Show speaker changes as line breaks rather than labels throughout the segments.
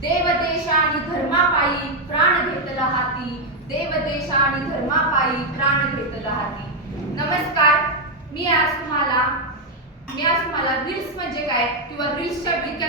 देवदेशा आणि धर्मापायी प्राण घेतला हाती. देवदेशा आणि धर्मापायी प्राण घेतला हाती. नमस्कार मी आज तुम्हाला मी आज तुम्हाला रील्स म्हणजे काय? किंवा रील्सच्या विक्या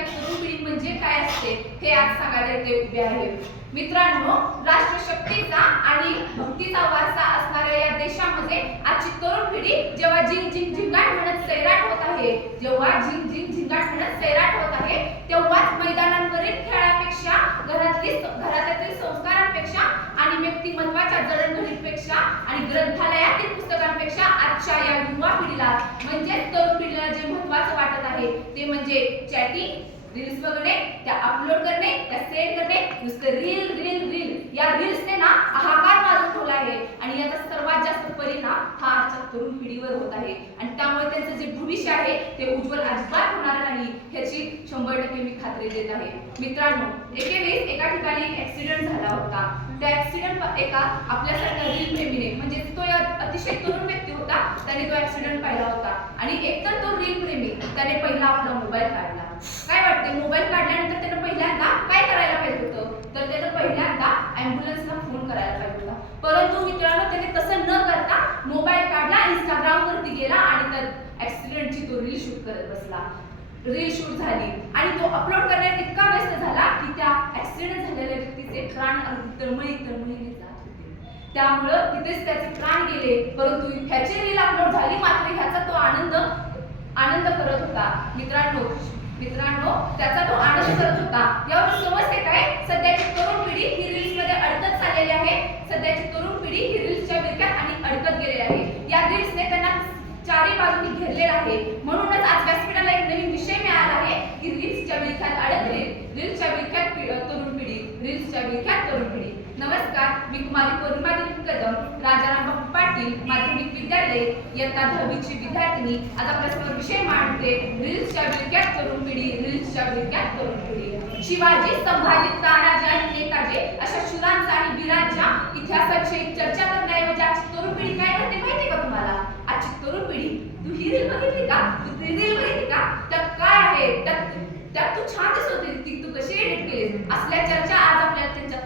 म्हणजे काय असते? हे आज सांगायला इथे उभे आहे. मित्रांनो राष्ट्रशक्तीचा आणि भक्तीचा वारसा असणाऱ्या या देशामध्ये आजची तरुण पिढी जेव्हा झिंग झिंग झिंगाट म्हणत सैराट होत आहे जेव्हा झिंग झिंग झिंगाट म्हणत सैराट होत आहे तेव्हाच मैदानांवरील खेळापेक्षा घरातली घरातील संस्कारांपेक्षा आणि व्यक्तिमत्वाच्या जडणघडीपेक्षा आणि ग्रंथालयातील पुस्तकांपेक्षा आजच्या या युवा पिढीला म्हणजे तरुण पिढीला जे महत्वाचं वाटत आहे ते म्हणजे चॅटिंग. रील्स बघणे त्या अपलोड करणे त्या सेंड करणे नुसतं रील रील रील या रील्सने ना हाहाकार मारून ठेवला आहे. आणि याचा सर्वात जास्त परिणाम हा आजच्या तरुण पिढीवर होत आहे. आणि त्यामुळे त्यांचं जे भविष्य आहे ते उज्ज्वल अजिबात होणार नाही ह्याची शंभर टक्के मी खात्री देत आहे. मित्रांनो एके वेळी एका ठिकाणी एक ऍक्सिडेंट झाला होता. त्या ऍक्सिडेंट एका आपल्यासारख्या रील प्रेमीने म्हणजे तो या अतिशय तरुण व्यक्ती होता त्याने तो ऍक्सिडेंट पाहिला होता. आणि एकतर तो रील प्रेमी त्याने पहिला आपला मोबाईल काढला. काय वाटते मोबाईल काढल्यानंतर त्यानं पहिल्यांदा काय करायला पाहिजे होतं? तर त्यानं पहिल्यांदा अँब्युलन्सला फोन करायला पाहिजे होता. परंतु मित्रांनो त्याने तसं न करता मोबाईल काढला इंस्टाग्राम वरती गेला आणि त्या ऍक्सिडेंटची तो रील शूट करत बसला. रील शूट झाली. आणि तो अपलोड करण्यात इतका व्यस्त झाला की त्या ऍक्सिडेंट झालेल्या व्यक्तीचे प्राण अगदी तळमळी तळमळीने जात होते. त्यामुळं तिथेच त्याचे प्राण गेले. परंतु ह्याची रील अपलोड झाली. मात्र ह्याचा तो आनंद आनंद करत होता. मित्रांनो मित्रांनो त्याचा तो आनंद करत होता. यावर समजते काय? सध्याची तरुण पिढी ही रील्समध्ये अडकत चाललेली आहे. सध्याची तरुण पिढी ही रील्सच्या विरक्यात आणि अडकत गेलेली आहे. या रील्सने त्यांना चारी बाजूनी घेरलेला आहे. म्हणूनच आज व्यासपीठाला एक नवीन विषय मिळाला आहे. की रील्सच्या विळख्यात अडकले. रील्सच्या विळख्यात तरुण पिढी. रील्सच्या विळख्यात तरुण पिढी. नमस्कार मी कुमारी पौर्णिमा कदम राजाराम पाटील विद्यालय इयत्ता दहावीची विद्यार्थिनी आज आपल्यासमोर विषय मांडते. रील्सच्या विळक्यात करून पिढी रील्सच्या विळक्यात करून पिढी. शिवाजी संभाजी तानाजी आणि नेताजी अशा शूरांचा आणि वीरांच्या इतिहासाची चर्चा करण्याऐवजी आजची तरुण पिढी काय करते माहिती का तुम्हाला? आजची तरुण पिढी तू ही रील बघितली का? तू ती रील बघितली का? त्यात काय आहे? त्यात त्यात तू छान दिसत होती. ती तू कशी एडिट केलीस? असल्या चर्चा आज आपल्याला त्यांच्या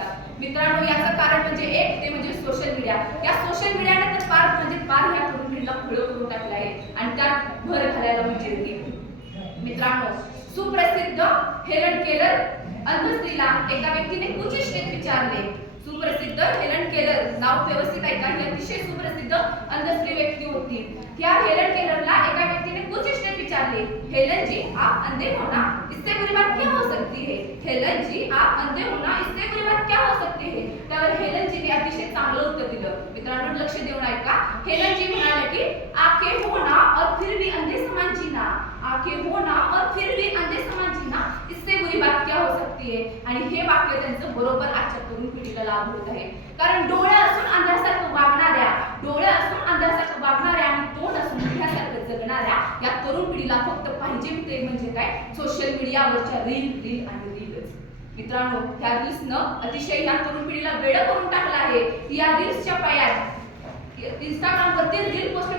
शकतात मित्रांनो याचं कारण म्हणजे एक ते म्हणजे सोशल मीडिया या सोशल मीडियाने तर फार म्हणजे फार ह्या तरुण पिढीला करून टाकलं आहे आणि त्यात भर घालायला म्हणजे मित्रांनो सुप्रसिद्ध हेलन केलर अंध स्त्रीला एका व्यक्तीने कुचिष्टेत विचारले. सुप्रसिद्ध हेलन केलर. नाव व्यवस्थित ऐका ही अतिशय सुप्रसिद्ध अंधश्री व्यक्ती होती. त्या हेलन केलरला एका व्यक्तीने कुचिष्टेत विचारले हेलन जी आप अंधे होना इससे बुरी बात क्या हो सकती है? हेलन जी आप अंधे होना इससे बुरी बात क्या हो सकती है? त्यावर हेलन जी ने अतिशय चांगलं उत्तर दिलं. मित्रांनो लक्ष देऊन ऐका. हेलन जी म्हणाले की आखे होना और फिर भी अंधे समान जीना. आखे होना और फिर भी अंधे समान जीना इससे बुरी बात शक्ती आहे आणि हे वाक्य त्यांचं बरोबर आजच्या तरुण पिढीला लाभ होत आहे. कारण डोळे असून अंधासारखं वागणाऱ्या डोळे असून अंधासारखं वागणाऱ्या आणि तोंड असून अंधासारखं जगणाऱ्या या तरुण पिढीला फक्त पाहिजे ते म्हणजे काय? सोशल मीडियावरच्या रील रील आणि रीलच मित्रांनो त्या रील्सनं अतिशय या तरुण पिढीला वेळ करून टाकला आहे. या रील्सच्या पायात इंस्टाग्रामवरती रील पोस्ट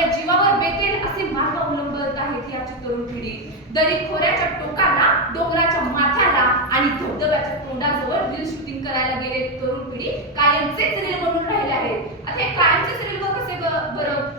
आपल्या जीवावर बेतेल असे मार्ग अवलंबत आहेत याची तरुण पिढी. दरी खोऱ्याच्या टोकाला डोंगराच्या माथ्याला आणि धबधब्याच्या तोंडाजवळ रील शूटिंग करायला गेले तरुण पिढी. कायमचेच रील बनून राहिले आहेत. आता हे कायमचेच रील कसे बरं?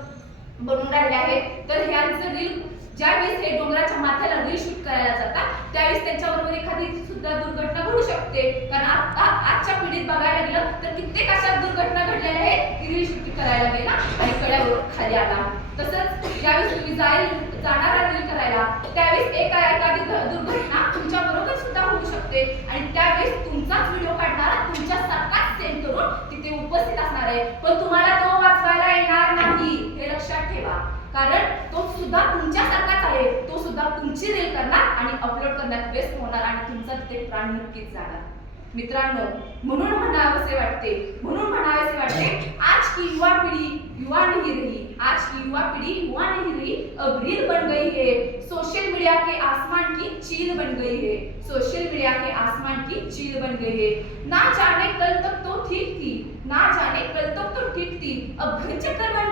बनून राहिले आहेत. तर ह्यांचं रील ज्यावेळेस हे डोंगराच्या माथ्याला रील शूट करायला जातात त्यावेळेस त्यांच्याबरोबर एखादी सुद्धा दुर्घटना शकते कारण आता आजच्या पिढीत बघायला गेलं तर कित्येक अशा दुर्घटना घडलेल्या आहेत की रील शूटिंग करायला गेला आणि कड्यावरून खाली आला. तसंच ज्यावेळेस तुम्ही जाईल जाणारा रील करायला त्यावेळेस एक एखादी दुर्घटना तुमच्या बरोबर सुद्धा होऊ शकते. आणि त्यावेळेस तुमचाच व्हिडिओ काढणारा तुमच्यासारखाच सेंड करून तिथे उपस्थित असणार आहे. पण तुम्हाला तो वाचवायला येणार नाही हे लक्षात ठेवा. कारण तो सुद्धा तुमच्यासारखाच आहे. तो तुमची रील करणार आणि अपलोड करण्यात व्यस्त होणार आणि तुमचा तिथे प्राण नक्कीच जाणार. मित्रांनो म्हणून म्हणावेसे वाटते म्हणून म्हणावेसे वाटते आज की युवा पिढी युवा नहीं रही आज की युवा पीढ़ी युवा नहीं रही अब रील बन गई है. सोशल मीडिया के आसमान की चील बन गई है. सोशल मीडिया के आसमान की चील बन गई है. ना जाने कल तक तो ठीक थी ना जाने कल तक तो ठीक थी. अब घन चक्कर बन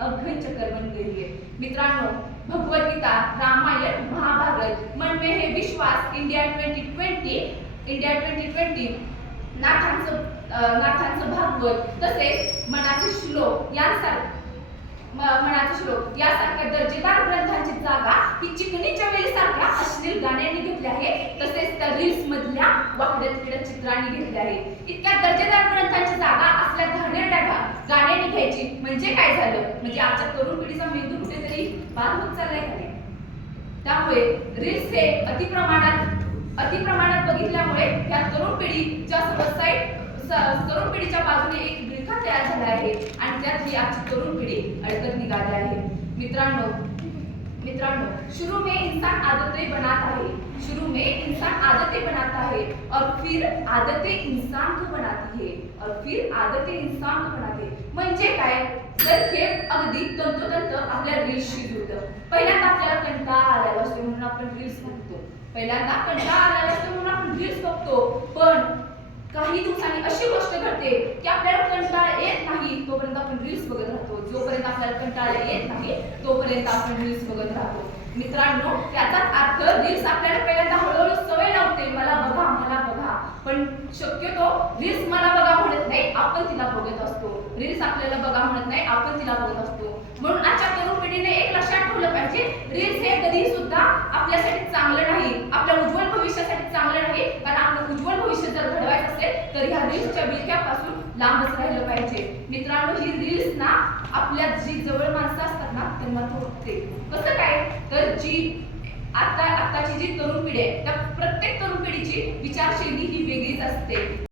अभय चक्कर बन गई है। मित्रांनो भगवद्गीता रामायण महाभारत मन में है विश्वास India twenty twenty India twenty twenty नाथांचं नाथांचं भागवत तसेच मनाचे श्लोक यांसारखे मनाचे श्लोक यासारख्या दर्जेदार ग्रंथांची जागा ही चिकणीच्या वेळीसारख्या अश्लील गाण्यांनी घेतली आहे. तसेच त्या रील्स मधल्या वाकड्या तिकड्या चित्रांनी घेतल्या आहे. इतक्या दर्जेदार ग्रंथांची जागा असल्या टाका. गा- घ्यायची. म्हणजे काय झालं? म्हणजे आजच्या तरुण पिढीचा मेंदू कुठेतरी बाद होत चाललाय का नाही? त्यामुळे रील्स हे अतिप्रमाणात अतिप्रमाणात बघितल्यामुळे या तरुण पिढीच्या समस्या तरुण पिढीच्या बाजूने एक रेखा तयार झाला आहे आणि त्यात ही आजची तरुण पिढी अडकत निघाली आहे. मित्रांनो मित्रांनो शुरू में इंसान आदतें बनाता है इंसान आदतें बनाता है और फिर आदतें इंसान को बनाती है और फिर आदतें इंसान को बनाते म्हणजे काय? तर हे अगदी तंतोतंत आपल्या रील्सशी जुळतं. पहिल्यांदा आपल्याला कंटाळा आलेला असतो म्हणून आपण रील्स बघतो. पहिल्यांदा कंटाळा आलेला असतो म्हणून आपण रील्स बघतो. पण काही दिवसांनी अशी गोष्ट घडते की आपल्याला कंटाळा येत नाही तोपर्यंत आपण रील्स बघत राहतो. जोपर्यंत आपल्याला कंटाळा येत नाही तोपर्यंत आपण रील्स बघत राहतो. मित्रांनो त्याचाच अर्थ रील्स आपल्याला पहिल्यांदा हळूहळू सवय लावते. मला बघा मला बघा. पण शक्यतो रील्स मला बघा म्हणत नाही आपण तिला बघत असतो. रील्स आपल्याला बघा म्हणत नाही आपण तिला बघत असतो. म्हणून आजच्या तरुण पिढीने एक म्हणजे पाहिजे रील्स हे कधी सुद्धा आपल्यासाठी चांगलं नाही. आपल्या उज्ज्वल भविष्यासाठी चांगलं नाही. कारण आपलं उज्ज्वल भविष्य जर घडवायचं असेल तर ह्या रील्सच्या विळख्यापासून लांबच राहिलं पाहिजे. मित्रांनो ही रील्स ना आपल्या जी जवळ माणसं असतात ना त्यांना थोपते कसं काय? तर जी आता आताची जी तरुण पिढी आहे त्या प्रत्येक तरुण पिढीची विचारशैली ही वेगळीच असते.